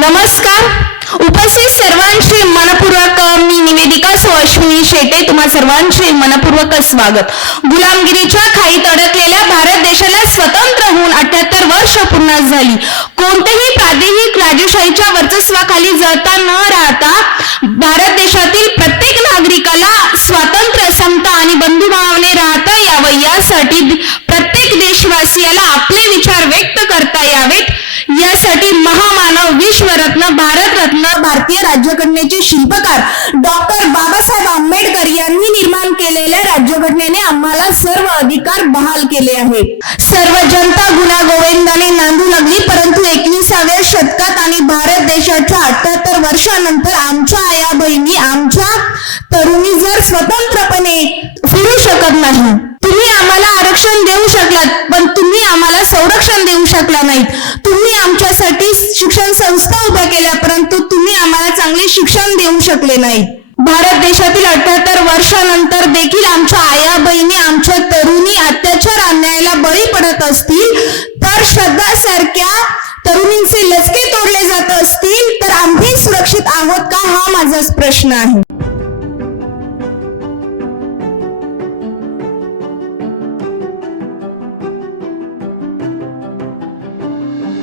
नमस्कार. उपस्थित सर्वांचे मनपूर्वक मी निवेदिका सो अश्विनी शेटे. तुम्हा सर्वांचे मनपूर्वक स्वागत. गुलामगिरीच्या खाईत अडकलेल्या भारत देशाला स्वतंत्र होऊन अठ्याहत्तर वर्ष पूर्ण झाली. कोणतेही प्रादेशिक राजेशाहीच्या वर्चस्वाखाली जळता न राहता भारत देशातील प्रत्येक नागरिकाला स्वातंत्र्य समता आणि बंधुभावाने राहता यावं यासाठी प्रत्येक देशवासियाला यासाठी महामानव विश्वरत्न भारतरत्न भारतीय राज्यघटनेचे शिल्पकार डॉक्टर बाबासाहेब आंबेडकर यांनी निर्माण केलेल्या राज्यघटनेने आम्हाला सर्व अधिकार बहाल केले आहेत. सर्व जनता गुन्हा गोविंदाने नांदू लागली परंतु एकविसाव्या शतकात आणि भारत देशाच्या अठ्याहत्तर वर्षानंतर आमच्या आया बहिणी आमच्या तरुणी जर स्वतंत्रपणे फिरू शकत नाही. तुम्ही आम्हाला आरक्षण देऊ शकलात पण तुम्ही आम्हाला संरक्षण देऊ शकला नाही तुम्ही आमच्यासाठी शिक्षण संस्था उभ्या केल्या परंतु तुम्ही आम्हाला चांगले शिक्षण देऊ शकले नाही भारत देशातील अठ्याहत्तर वर्षानंतर देखील आमच्या आया बहिणी आमच्या तरुणी अत्याचार अन्यायाला बळी पडत असतील तर श्रद्धा सारख्या तरुणींचे लचके तोडले जात असतील तर आम्ही सुरक्षित आहोत का? हा माझाच प्रश्न आहे.